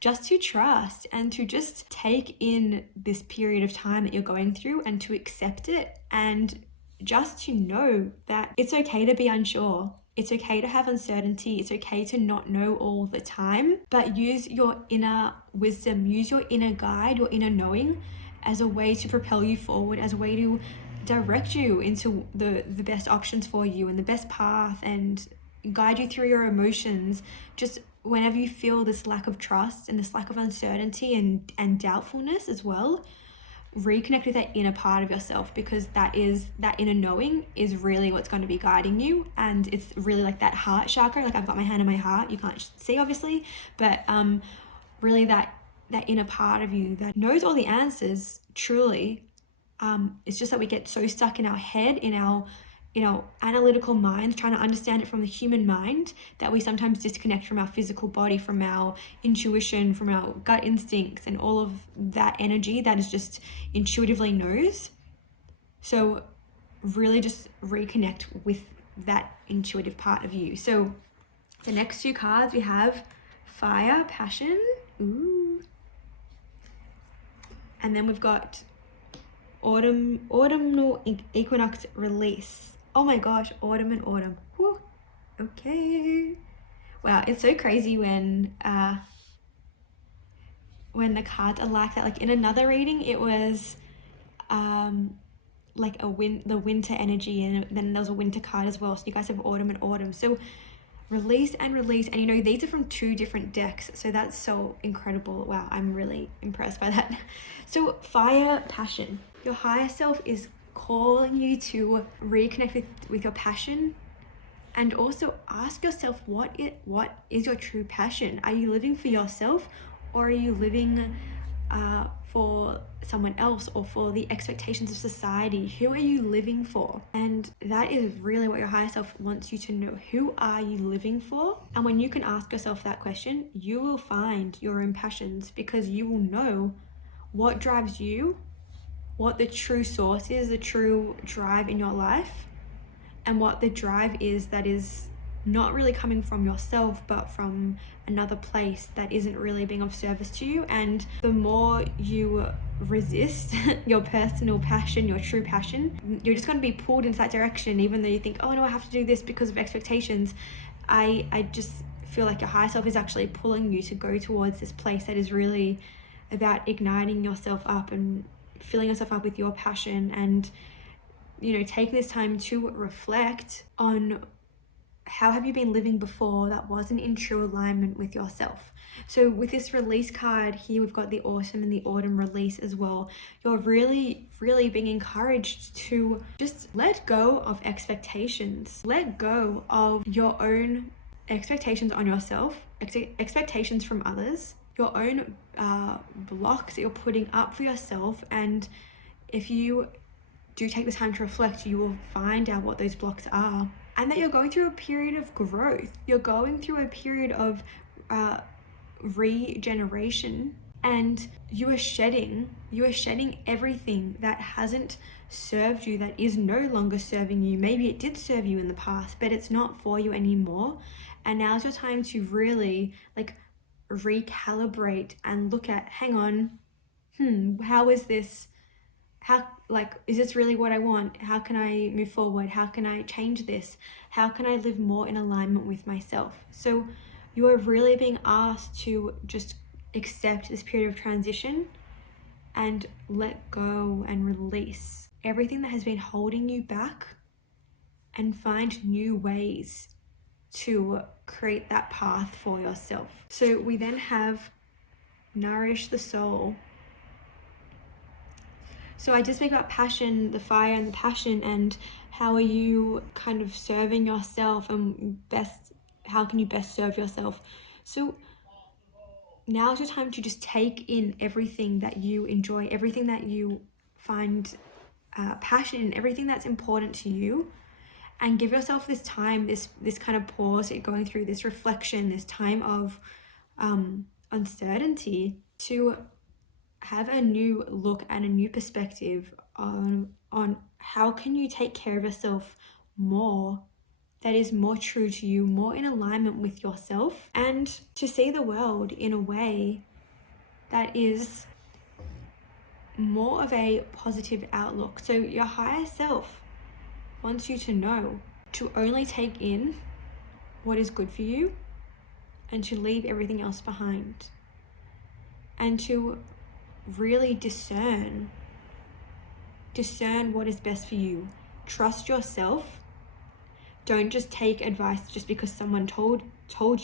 just to trust and to just take in this period of time that you're going through and to accept it, and just to know that it's okay to be unsure. It's okay to have uncertainty. It's okay to not know all the time, but use your inner wisdom, use your inner guide, your inner knowing as a way to propel you forward, as a way to direct you into the best options for you and the best path, and guide you through your emotions. Just whenever you feel this lack of trust and this lack of uncertainty and doubtfulness as well, reconnect with that inner part of yourself, because that inner knowing is really what's going to be guiding you. And it's really like that heart chakra. Like I've got my hand on my heart, you can't see obviously, but really that inner part of you that knows all the answers truly. It's just that we get so stuck in our head, in our analytical mind, trying to understand it from the human mind, that we sometimes disconnect from our physical body, from our intuition, from our gut instincts, and all of that energy that is just intuitively knows. So really just reconnect with that intuitive part of you. So the next two cards we have fire, passion, ooh, and then we've got autumnal equinox, release. Oh my gosh, autumn and autumn. Whew. Okay. Wow, it's so crazy when the cards are like that. Like in another reading, it was like the winter energy, and then there was a winter card as well. So you guys have autumn and autumn. So release and release, and these are from two different decks, so that's so incredible. Wow, I'm really impressed by that. So fire, passion. Your higher self is calling you to reconnect with your passion, and also ask yourself what is your true passion. Are you living for yourself, or are you living for someone else, or for the expectations of society? Who are you living for? And that is really what your higher self wants you to know. Who are you living for? And when you can ask yourself that question, you will find your own passions, because you will know what drives you, what the true source is, the true drive in your life, and what the drive is that is not really coming from yourself, but from another place that isn't really being of service to you. And the more you resist your personal passion, your true passion, you're just going to be pulled in that direction, even though you think, oh no, I have to do this because of expectations. I just feel like your higher self is actually pulling you to go towards this place that is really about igniting yourself up and filling yourself up with your passion, and taking this time to reflect on how have you been living before that wasn't in true alignment with yourself. So with this release card here, we've got the autumn and the autumn release as well. You're really being encouraged to just let go of expectations. Let go of your own expectations on yourself, expectations from others, your own blocks that you're putting up for yourself. And if you do take the time to reflect, you will find out what those blocks are, and that you're going through a period of growth. You're going through a period of regeneration, and you are shedding everything that hasn't served you, that is no longer serving you. Maybe it did serve you in the past, but it's not for you anymore. And now's your time to really recalibrate and look at, hang on, how is this? Is this really what I want? How can I move forward? How can I change this? How can I live more in alignment with myself? So you are really being asked to just accept this period of transition and let go and release everything that has been holding you back, and find new ways to create that path for yourself. So we then have nourish the soul. So I just speak about passion, the fire and the passion, and how are you kind of serving yourself, and how can you best serve yourself? So now's your time to just take in everything that you enjoy, everything that you find passion in, everything that's important to you, and give yourself this time, this kind of pause that you're going through, this reflection, this time of uncertainty, to have a new look and a new perspective on how can you take care of yourself more, that is more true to you, more in alignment with yourself, and to see the world in a way that is more of a positive outlook. So your higher self wants you to know to only take in what is good for you, and to leave everything else behind, and to really discern what is best for you. Trust yourself. Don't just take advice just because someone told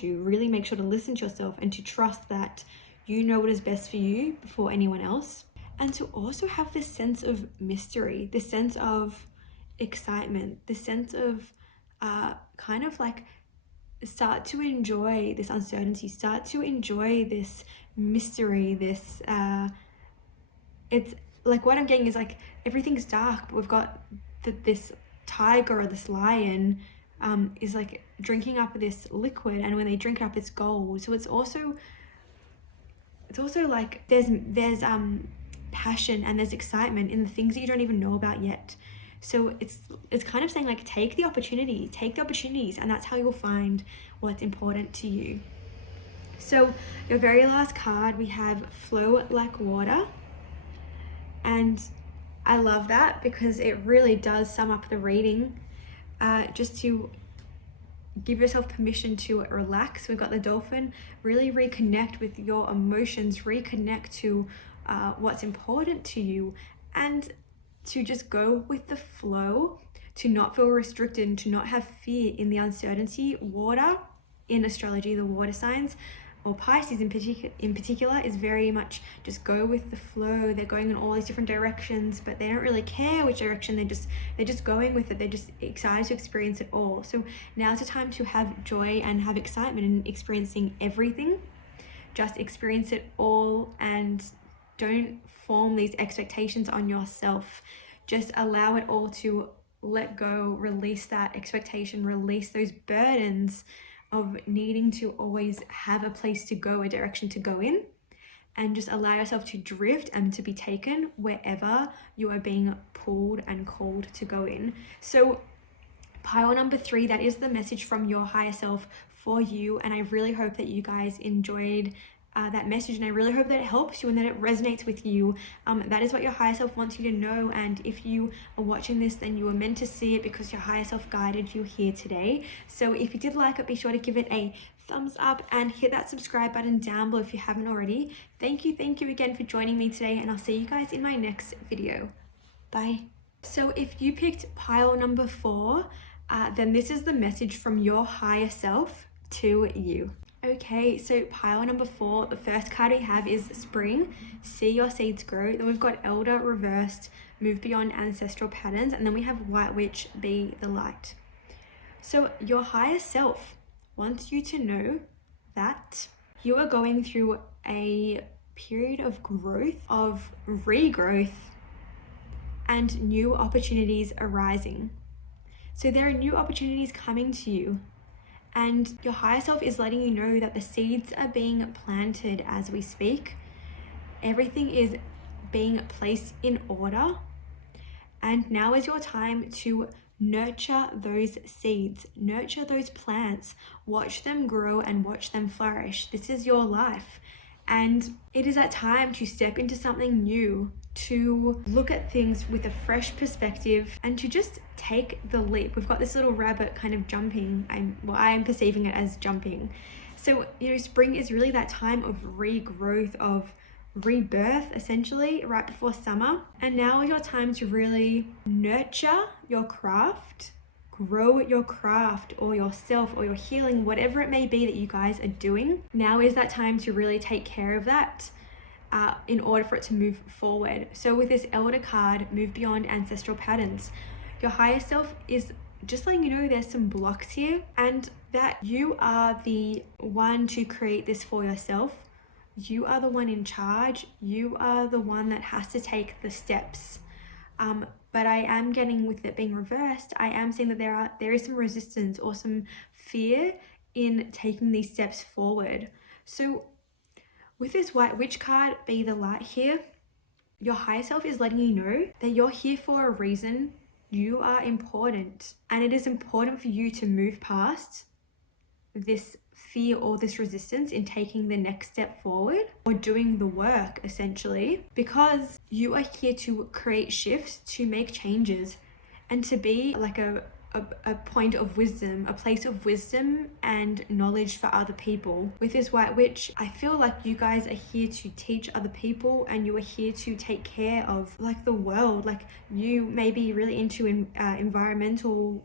you. Really make sure to listen to yourself and to trust that you know what is best for you before anyone else. and to also have this sense of mystery, this sense of excitement, this sense of kind of like start to enjoy this uncertainty, start to enjoy this mystery, this it's like what I'm getting is like everything's dark, but we've got this tiger or this lion is like drinking up this liquid, and when they drink it up, it's gold. So it's also like there's passion and there's excitement in the things that you don't even know about yet. So it's kind of saying like take the opportunities, and that's how you'll find what's important to you. So your very last card, we have flow like water, and I love that because it really does sum up the reading. Just to give yourself permission to relax. We've got the dolphin. Really reconnect with your emotions, reconnect to what's important to you, and to just go with the flow, to not feel restricted, to not have fear in the uncertainty. Water in astrology, the water signs, or Pisces in particular, is very much just go with the flow. They're going in all these different directions, but they don't really care which direction. They're just going with it. They're just excited to experience it all. So now's the time to have joy and have excitement in experiencing everything. Just experience it all, and don't form these expectations on yourself. Just allow it all to let go, release that expectation, release those burdens of needing to always have a place to go, a direction to go in, and just allow yourself to drift and to be taken wherever you are being pulled and called to go in. So pile number 3, that is the message from your higher self for you, and I really hope that you guys enjoyed that message, and I really hope that it helps you and that it resonates with you. That is what your higher self wants you to know, and if you are watching this, then you were meant to see it because your higher self guided you here today. So if you did like it, be sure to give it a thumbs up and hit that subscribe button down below if you haven't already. Thank you again for joining me today, and I'll see you guys in my next video. Bye. So if you picked pile number 4, then this is the message from your higher self to you. Okay, so pile number 4, the first card we have is spring, see your seeds grow. Then we've got elder reversed, move beyond ancestral patterns, and then we have white witch, be the light. So your higher self wants you to know that you are going through a period of growth, of regrowth, and new opportunities arising. So there are new opportunities coming to you, and your higher self is letting you know that the seeds are being planted as we speak. Everything is being placed in order, and now is your time to nurture those seeds, nurture those plants, watch them grow and watch them flourish. This is your life, and it is that time to step into something new, to look at things with a fresh perspective, and to just take the leap. We've got this little rabbit kind of jumping. I am perceiving it as jumping. So, spring is really that time of regrowth, of rebirth, essentially, right before summer. And now is your time to really nurture your craft, grow your craft or yourself or your healing, whatever it may be that you guys are doing. Now is that time to really take care of that in order for it to move forward. So with this elder card, move beyond ancestral patterns, your higher self is just letting you know there's some blocks here, and that you are the one to create this for yourself. You are the one in charge. You are the one that has to take the steps. But I am getting, with it being reversed, I am seeing that there is some resistance or some fear in taking these steps forward. So with this white witch card, be the light here, your higher self is letting you know that you're here for a reason. You are important, and it is important for you to move past this fear or this resistance in taking the next step forward or doing the work, essentially, because you are here to create shifts, to make changes, and to be like a point of wisdom, a place of wisdom and knowledge for other people. With this white witch, I feel like you guys are here to teach other people, and you are here to take care of like the world. Like, you may be really into environmental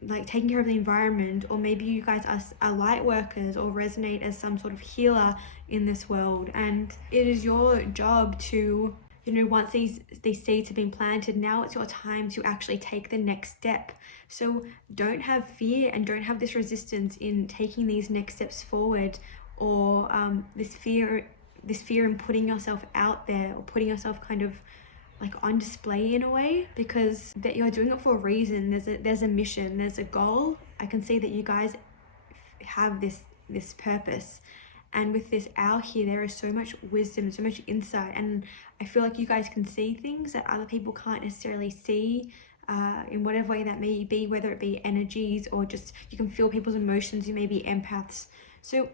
like taking care of the environment, or maybe you guys are light workers or resonate as some sort of healer in this world, and it is your job to, you know, once these seeds have been planted, now it's your time to actually take the next step. So don't have fear and don't have this resistance in taking these next steps forward, or this fear in putting yourself out there, or putting yourself kind of like on display in a way, because that you're doing it for a reason. There's a mission, there's a goal. I can see that you guys have this purpose, and with this owl here, there is so much wisdom, so much insight, and I feel like you guys can see things that other people can't necessarily see, in whatever way that may be, whether it be energies or just you can feel people's emotions. You may be empaths. So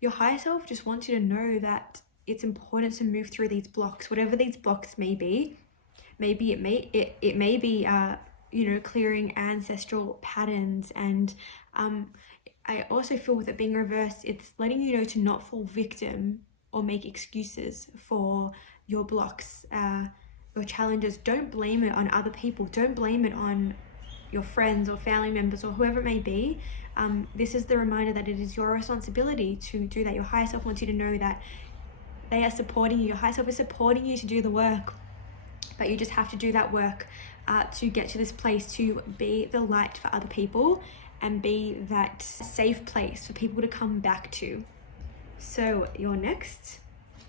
your higher self just wants you to know that it's important to move through these blocks, whatever these blocks may be. Maybe it may be you know, clearing ancestral patterns, and I also feel with it being reversed, it's letting you know to not fall victim or make excuses for your blocks, your challenges. Don't blame it on other people. Don't blame it on your friends or family members or whoever it may be. This is the reminder that it is your responsibility to do that. Your higher self wants you to know that they are supporting you. Your higher self is supporting you to do the work, but you just have to do that work to get to this place, to be the light for other people and be that safe place for people to come back to. So your next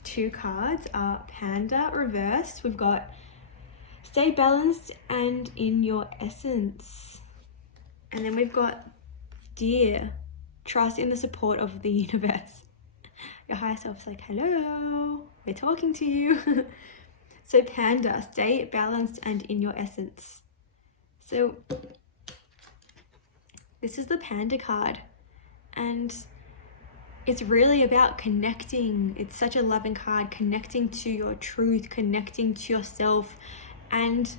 two cards are Panda reversed. We've got Stay Balanced and In Your Essence. And then we've got Dear, Trust in the Support of the Universe. Your higher self's like, hello, we're talking to you. So Panda, stay balanced and in your essence. So this is the Panda card, and it's really about connecting. It's such a loving card, connecting to your truth, connecting to yourself, and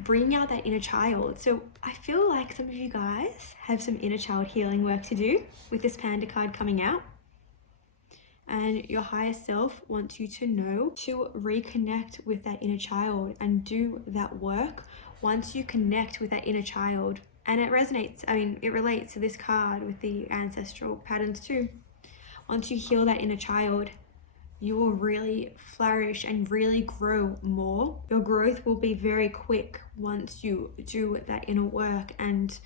bringing out that inner child. So I feel like some of you guys have some inner child healing work to do with this Panda card coming out. And your higher self wants you to know to reconnect with that inner child and do that work. Once you connect with that inner child, and it resonates, I mean, it relates to this card with the ancestral patterns too. Once you heal that inner child, you will really flourish and really grow more. Your growth will be very quick once you do that inner work and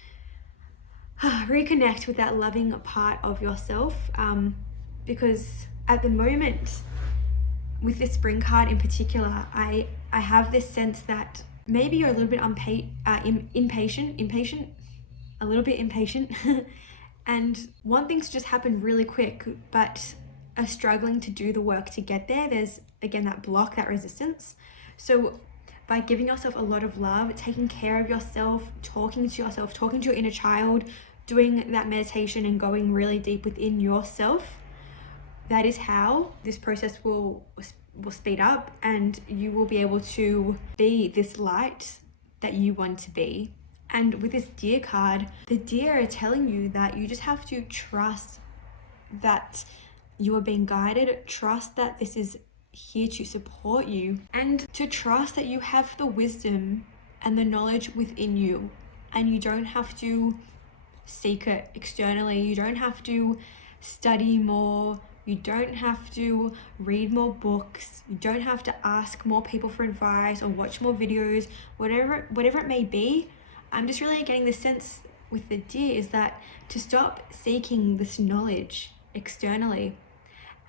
reconnect with that loving part of yourself. Because at the moment, with this spring card in particular, I have this sense that maybe you're a little bit impatient, a little bit impatient, and want things to just happen really quick, but are struggling to do the work to get there. There's, again, that block, that resistance. So by giving yourself a lot of love, taking care of yourself, talking to your inner child, doing that meditation and going really deep within yourself, that is how this process will speed up, and you will be able to be this light that you want to be. And with this Dear card, the Dear are telling you that you just have to trust that you are being guided, trust that this is here to support you, and to trust that you have the wisdom and the knowledge within you, and you don't have to seek it externally. You don't have to study more. You don't have to read more books. You don't have to ask more people for advice or watch more videos, whatever it may be. I'm just really getting the sense with the Dear is that to stop seeking this knowledge externally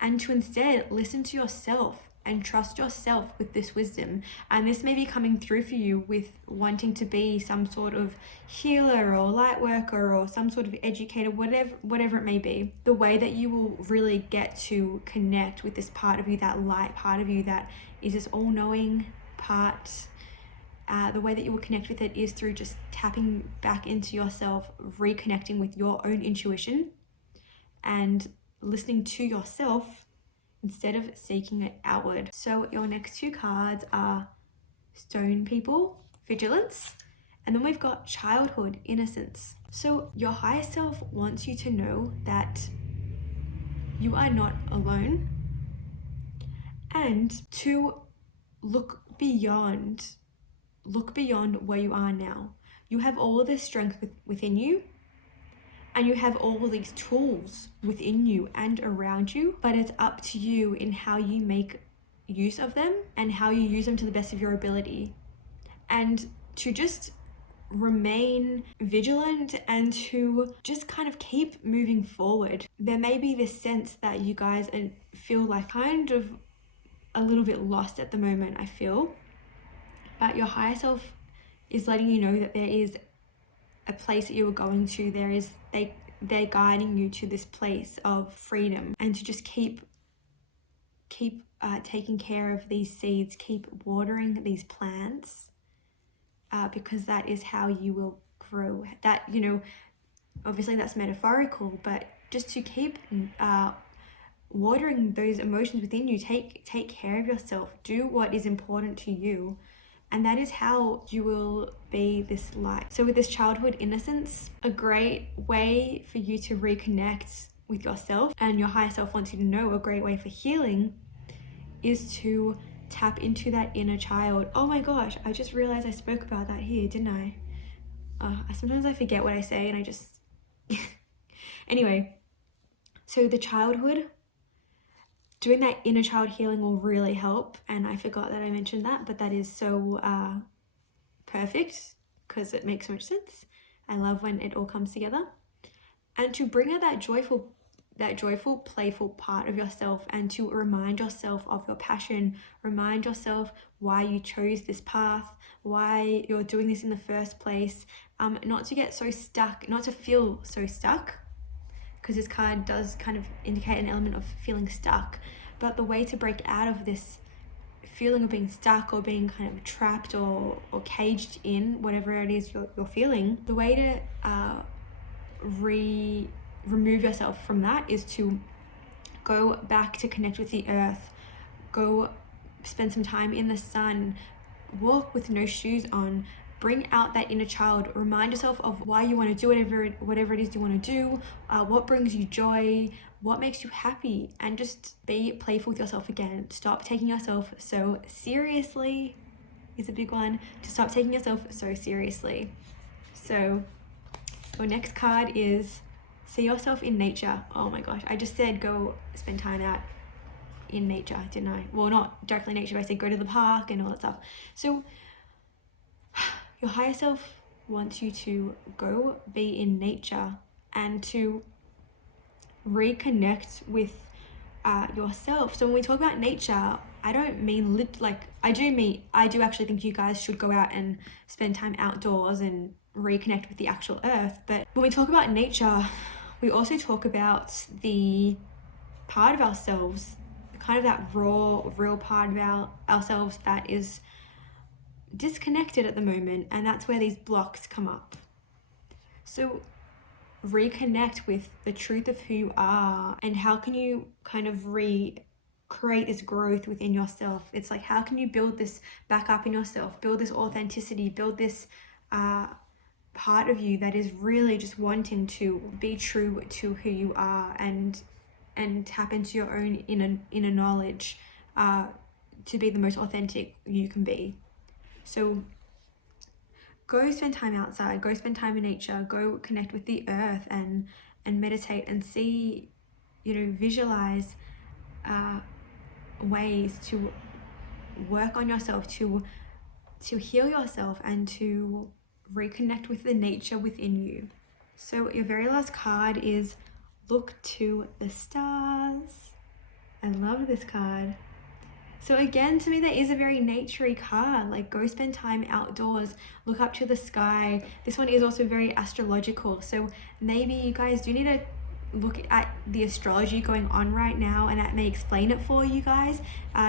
and to instead listen to yourself and trust yourself with this wisdom. And this may be coming through for you with wanting to be some sort of healer or light worker or some sort of educator, whatever it may be. The way that you will really get to connect with this part of you, that light part of you that is this all-knowing part, the way that you will connect with it is through just tapping back into yourself, reconnecting with your own intuition and listening to yourself instead of seeking it outward. So your next two cards are Stone People, Vigilance, and then we've got Childhood, Innocence. So your higher self wants you to know that you are not alone, and to look beyond where you are now. you have all of this strength within you, and you have all these tools within you and around you, but it's up to you in how you make use of them and how you use them to the best of your ability. And to just remain vigilant and to just kind of keep moving forward. There may be this sense that you guys feel like kind of a little bit lost at the moment, I feel, but your higher self is letting you know that there is a place that you are going to. They're guiding you to this place of freedom, and to just keep taking care of these seeds, keep watering these plants, because that is how you will grow. That, you know, obviously that's metaphorical, but just to keep watering those emotions within you. Take care of yourself, do what is important to you, and that is how you will be this light. So with this childhood innocence, a great way for you to reconnect with yourself, and your higher self wants you to know, a great way for healing is to tap into that inner child. Oh my gosh, I just realized I spoke about that here, didn't I? Sometimes I forget what I say and I just... Anyway, so the childhood, doing that inner child healing will really help. And I forgot that I mentioned that, but that is so perfect because it makes so much sense. I love when it all comes together. And to bring out that joyful, playful part of yourself, and to remind yourself of your passion, remind yourself why you chose this path, why you're doing this in the first place, not to get so stuck, not to feel so stuck, because this card does kind of indicate an element of feeling stuck. But the way to break out of this feeling of being stuck or being kind of trapped or caged in whatever it is you're feeling, the way to remove yourself from that is to go back to connect with the earth, go spend some time in the sun, walk with no shoes on, bring out that inner child, remind yourself of why you want to do whatever it is you want to do, what brings you joy, what makes you happy, and just be playful with yourself again. Stop taking yourself so seriously is a big one. To stop taking yourself so seriously. So your next card is see yourself in nature. Oh my gosh, I just said go spend time out in nature, didn't I? Well, not directly nature, but I said go to the park and all that stuff. So your higher self wants you to go be in nature and to reconnect with yourself. So when we talk about nature, I don't mean I do actually think you guys should go out and spend time outdoors and reconnect with the actual earth. But when we talk about nature, we also talk about the part of ourselves, kind of that raw, real part of ourselves that is disconnected at the moment, and that's where these blocks come up. So reconnect with the truth of who you are, and how can you kind of create this growth within yourself. It's like, how can you build this back up in yourself, build this authenticity, build this part of you that is really just wanting to be true to who you are, and tap into your own inner knowledge to be the most authentic you can be. So go spend time outside, go spend time in nature, go connect with the earth and meditate and see, visualize ways to work on yourself, to heal yourself, and to reconnect with the nature within you. So your very last card is look to the stars. I love this card. So again, to me, that is a very naturey card. Like, go spend time outdoors, look up to the sky. This one is also very astrological. So maybe you guys do need to look at the astrology going on right now, and that may explain it for you guys.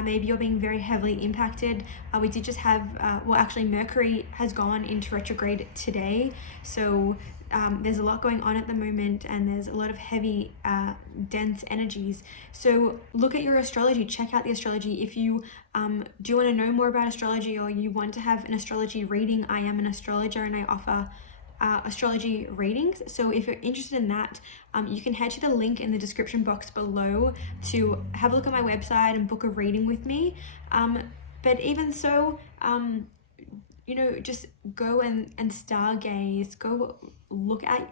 Maybe you're being very heavily impacted. We did just have, actually Mercury has gone into retrograde today. So there's a lot going on at the moment, and there's a lot of heavy, dense energies. So look at your astrology, check out the astrology. If you do want to know more about astrology, or you want to have an astrology reading, I am an astrologer and I offer astrology readings. So if you're interested in that, you can head to the link in the description box below to have a look at my website and book a reading with me. But even so, just go and stargaze, go look at,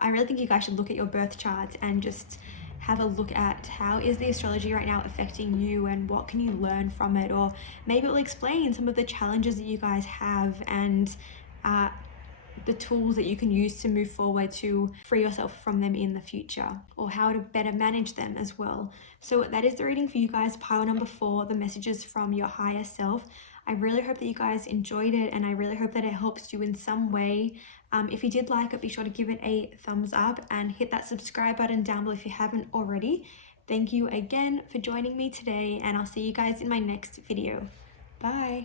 I really think you guys should look at your birth charts and just have a look at how is the astrology right now affecting you and what can you learn from it, or maybe it will explain some of the challenges that you guys have and the tools that you can use to move forward to free yourself from them in the future, or how to better manage them as well. So that is the reading for you guys, pile number 4, the messages from your higher self. I really hope that you guys enjoyed it, and I really hope that it helps you in some way. If you did like it, be sure to give it a thumbs up and hit that subscribe button down below if you haven't already. Thank you again for joining me today, and I'll see you guys in my next video. Bye.